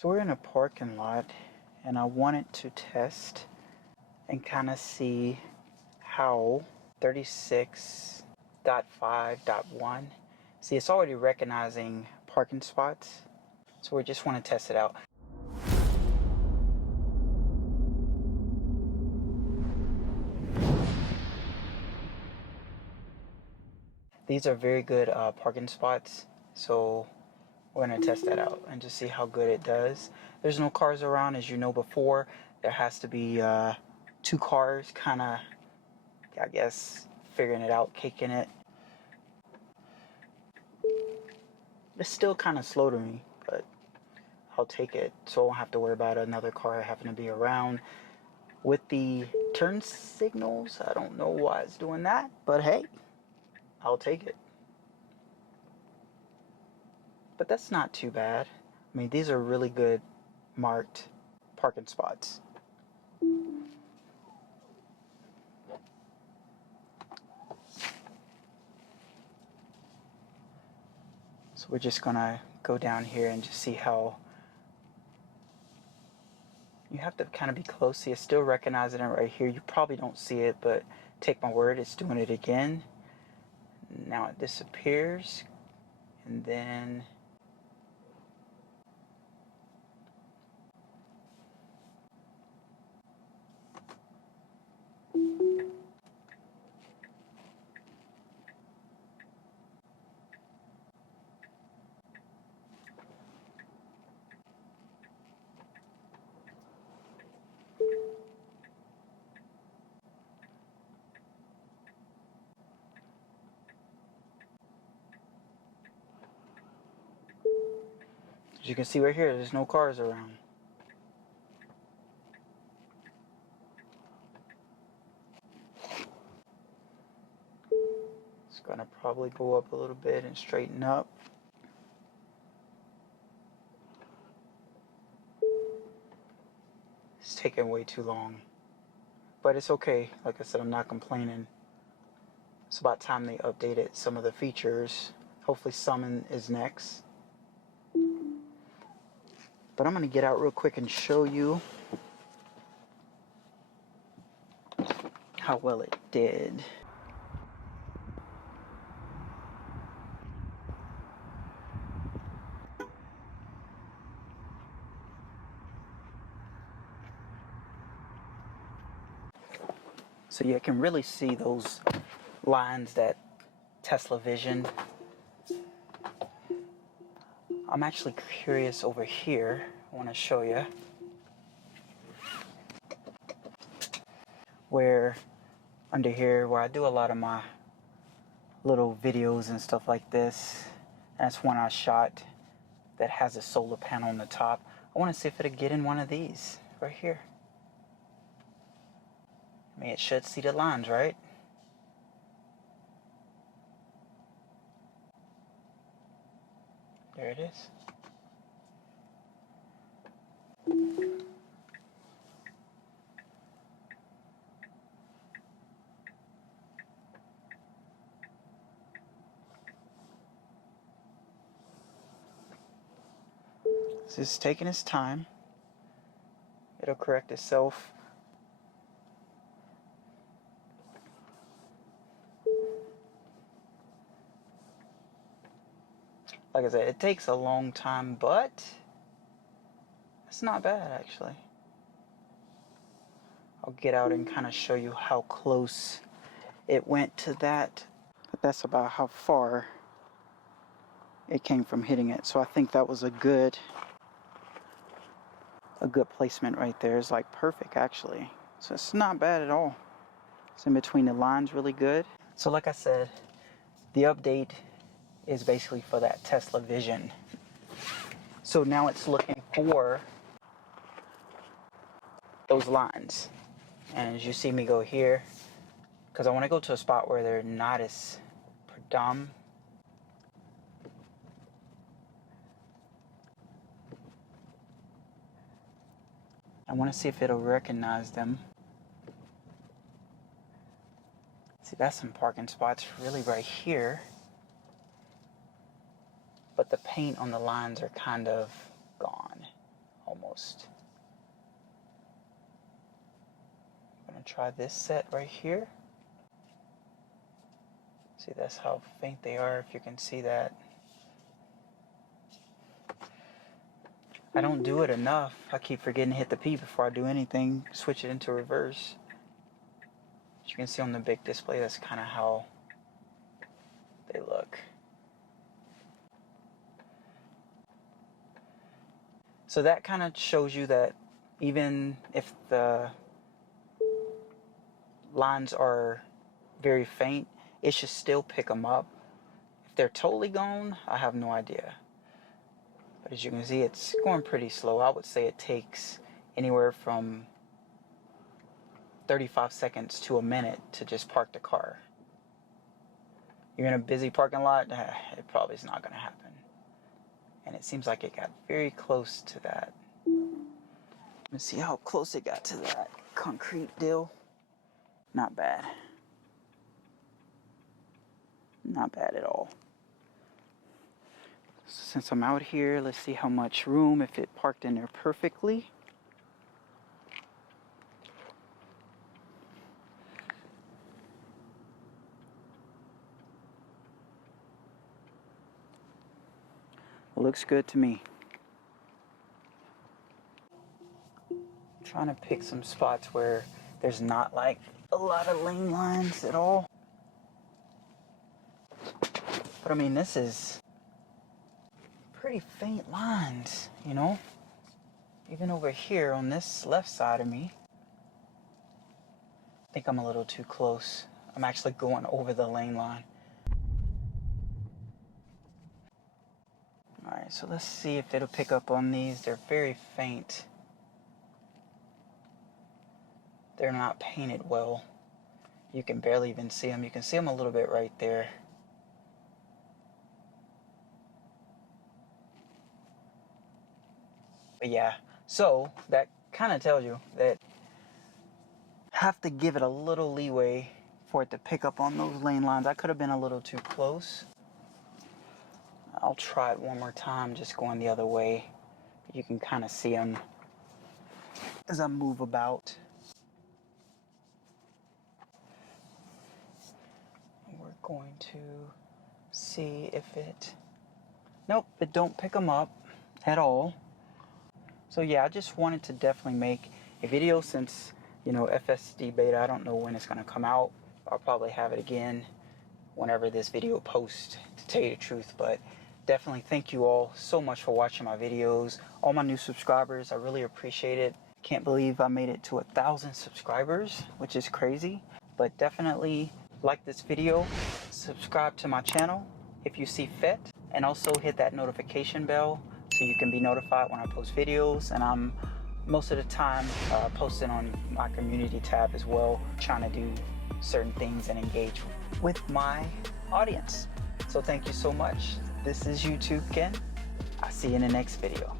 So we're in a parking lot and I wanted to test and kind of see how 36.5.1, see, it's already recognizing parking spots. So we just want to test it out. These are very good parking spots. So we're going to test that out and just see how good it does. There's no cars around, as you know before. There has to be 2 cars kind of, I guess, figuring it out, kicking it. It's still kind of slow to me, but I'll take it. So I won't have to worry about another car having to be around. With the turn signals, I don't know why it's doing that, but hey, I'll take it. But that's not too bad. I mean, these are really good marked parking spots. So we're just gonna go down here and just see how you have to kind of be close. See, it's still recognizing it right here. You probably don't see it, but take my word, it's doing it again. Now it disappears, and then as you can see right here, there's no cars around. It's gonna probably go up a little bit and straighten up. It's taking way too long, but it's okay. Like I said, I'm not complaining. It's about time they updated some of the features. Hopefully Summon is next. But I'm gonna get out real quick and show you how well it did. So you can really see those lines that Tesla Vision. I'm actually curious over here. I want to show you where under here where I do a lot of my little videos and stuff like this. And that's one I shot that has a solar panel on the top. I want to see if it'll get in one of these right here. I mean, it should see the lines, right? There it is. This is taking its time. It'll correct itself. Like I said, it takes a long time, but it's not bad actually. I'll get out and kind of show you how close it went to that. But that's about how far it came from hitting it. So I think that was a good placement right there. It's like perfect actually. So it's not bad at all. It's in between the lines really good. So like I said, the update is basically for that Tesla Vision. So now it's looking for those lines. And as you see me go here, because I want to go to a spot where they're not as predominant. I want to see if it'll recognize them. See, that's some parking spots really right here. But the paint on the lines are kind of gone. almost. I'm gonna try this set right here. See, that's how faint they are, if you can see that. I don't do it enough. I keep forgetting to hit the P before I do anything, switch it into reverse. As you can see on the big display, that's kind of how they look. So that kind of shows you that even if the lines are very faint, it should still pick them up. If they're totally gone, I have no idea. But as you can see, it's going pretty slow. I would say it takes anywhere from 35 seconds to a minute to just park the car. You're in a busy parking lot, it probably is not going to happen. And it seems like it got very close to that. Let's see how close it got to that concrete deal. Not bad. Not bad at all. Since I'm out here, let's see how much room, if it parked in there perfectly. Looks good to me. I'm trying to pick some spots where there's not like a lot of lane lines at all. But I mean, this is pretty faint lines, you know? Even over here on this left side of me. I think I'm a little too close. I'm actually going over the lane line. Alright, so let's see if it'll pick up on these. They're very faint. They're not painted well. You can barely even see them. You can see them a little bit right there. But yeah, so that kind of tells you that have to give it a little leeway for it to pick up on those lane lines. I could have been a little too close. I'll try it one more time, just going the other way. You can kind of see them as I move about. We're going to see if it... Nope, it don't pick them up at all. So yeah, I just wanted to definitely make a video since, you know, FSD beta, I don't know when it's going to come out. I'll probably have it again whenever this video posts, to tell you the truth. But definitely thank you all so much for watching my videos. All my new subscribers, I really appreciate it. Can't believe I made it to 1,000 subscribers, which is crazy. But definitely like this video, subscribe to my channel if you see fit, and also hit that notification bell so you can be notified when I post videos. And I'm most of the time posting on my community tab as well, trying to do certain things and engage with my audience. So thank you so much. This is YouTube Ken. I'll see you in the next video.